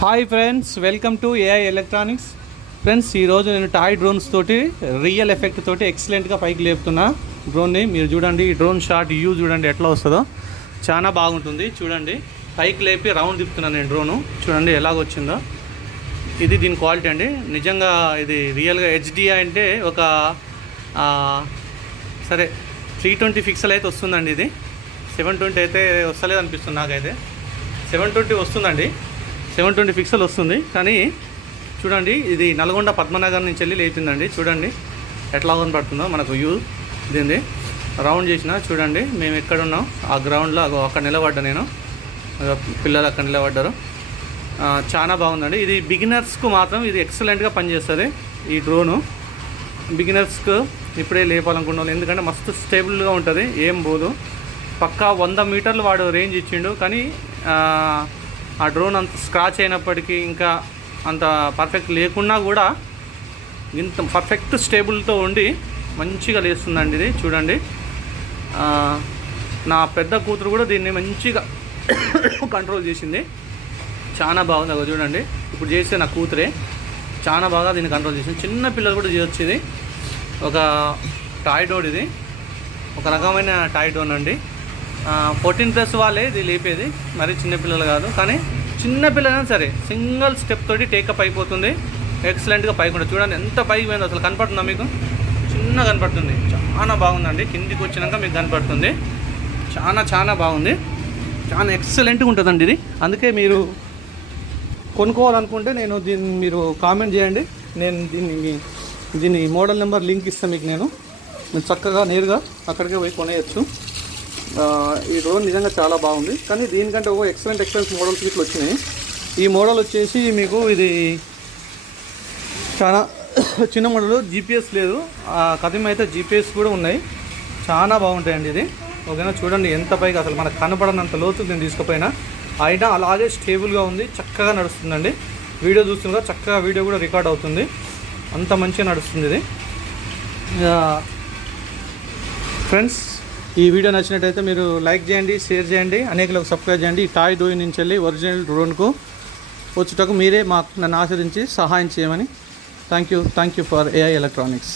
Hi friends welcome to AI electronics friends ఈరోజు నేను toy drones తోటి రియల్ ఎఫెక్ట్ తోటి ఎక్సలెంట్గా పైకి లేపుతున్నా. డ్రోన్ని మీరు చూడండి ఈ డ్రోన్ షాట్ యూ చూడండి ఎట్లా వస్తుందో. చాలా బాగుంటుంది చూడండి. పైకి లేపి రౌండ్ తిప్పుతున్నాను నేను డ్రోను చూడండి ఎలాగొచ్చిందో ఇది దీని క్వాలిటీ అండి. నిజంగా ఇది రియల్గా హెచ్డిఐ అంటే ఒక సరే త్రీ ట్వంటీ ఫిక్సల్ అయితే వస్తుందండి ఇది. సెవెన్ ట్వంటీ అయితే వస్తలేదు అనిపిస్తుంది నాకైతే. సెవెన్ ట్వంటీ వస్తుందండి. సెవెన్ ట్వంటీ ఫిక్సల్ వస్తుంది. కానీ చూడండి ఇది నల్గొండ పద్మనగర్ నుంచి వెళ్ళి లేచిందండి. చూడండి ఎట్లా కనపడుతుందో మనకు వ్యూ దీన్ని రౌండ్ చేసిన చూడండి మేము ఎక్కడున్నాం ఆ గ్రౌండ్లో అగో అక్కడ నిలబడ్డా నేను. పిల్లలు అక్కడ నిలబడ్డారు. చాలా బాగుందండి. ఇది బిగినర్స్కు మాత్రం ఇది ఎక్సలెంట్గా పనిచేస్తుంది ఈ డ్రోను బిగినర్స్కు ఇప్పుడే లేపాలనుకున్నాను ఎందుకంటే మస్తు స్టేబుల్గా ఉంటుంది ఏం పోదు. పక్కా వంద మీటర్లు వాడు రేంజ్ ఇచ్చిండు కానీ ఆ, డ్రోన్ అంత స్క్రాచ్ అయినప్పటికీ ఇంకా అంత పర్ఫెక్ట్ లేకున్నా కూడా ఇంత పర్ఫెక్ట్ స్టేబుల్తో ఉండి మంచిగా లేస్తుందండి ఇది చూడండి. నా పెద్ద కూతురు కూడా దీన్ని మంచిగా కంట్రోల్ చేసింది. చాలా బాగుంది అక్కడ చూడండి. ఇప్పుడు చేసే నా కూతురే చాలా బాగా దీన్ని కంట్రోల్ చేసింది. చిన్న పిల్లలు కూడా చేయొచ్చు ఇది. ఒక టాయ్ డోర్ ఇది. ఒక రకమైన టాయ్ డోన్ అండి. ఫోర్టీన్ ప్లస్ వాళ్ళే ఇది లేపేది. మరి చిన్నపిల్లలు కాదు. కానీ చిన్నపిల్లలైనా సరే సింగిల్ స్టెప్ తోటి టేకప్ అయిపోతుంది. ఎక్సలెంట్గా పైకి ఉంటుంది. చూడండి ఎంత పైకి పోయిందో అసలు కనపడుతుందా మీకు? చిన్న కనపడుతుంది. చాలా బాగుందండి. కిందికి వచ్చినాక మీకు కనపడుతుంది. చాలా చాలా బాగుంది. చాలా ఎక్సలెంట్గా ఉంటుందండి ఇది. అందుకే మీరు కొనుక్కోవాలనుకుంటే నేను దీన్ని మీరు కామెంట్ చేయండి. నేను దీన్ని దీని మోడల్ నెంబర్ లింక్ ఇస్తాను మీకు నేను. మీరు చక్కగా నేరుగా అక్కడికే పోయి కొనేయచ్చు. ఈ డ్రోన్ నిజంగా చాలా బాగుంది. కానీ దీనికంటే ఒక ఎక్సలెంట్ ఎక్సలెంట్ మోడల్స్ ఇట్లా వచ్చినాయి. ఈ మోడల్ వచ్చేసి మీకు ఇది చాలా చిన్న మోడల్ జీపీఎస్ లేదు. ఆ కదిమ అయితే జీపీఎస్ కూడా ఉన్నాయి. చాలా బాగుంటాయండి ఇది. ఓకేనా? చూడండి ఎంత పైకి అసలు మనకు కనపడనంత లోతు నేను తీసుకుపోయినా. అయినా అలాగే స్టేబుల్గా ఉంది చక్కగా నడుస్తుందండి. వీడియో చూస్తుండగా చక్కగా వీడియో కూడా రికార్డ్ అవుతుంది. అంత మంచిగా నడుస్తుంది ఇది. ఫ్రెండ్స్ ఈ వీడియో నచ్చినట్టయితే మీరు లైక్ చేయండి షేర్ చేయండి అనేకలకు సబ్స్క్రైబ్ చేయండి. ఈ టాయ్ డోయి నుంచి వెళ్ళి ఒరిజినల్ డ్రోన్కు వచ్చుటకు మీరే మాకు నన్ను ఆశ్రయించి సహాయం చేయమని. Thank you thank you for AI electronics.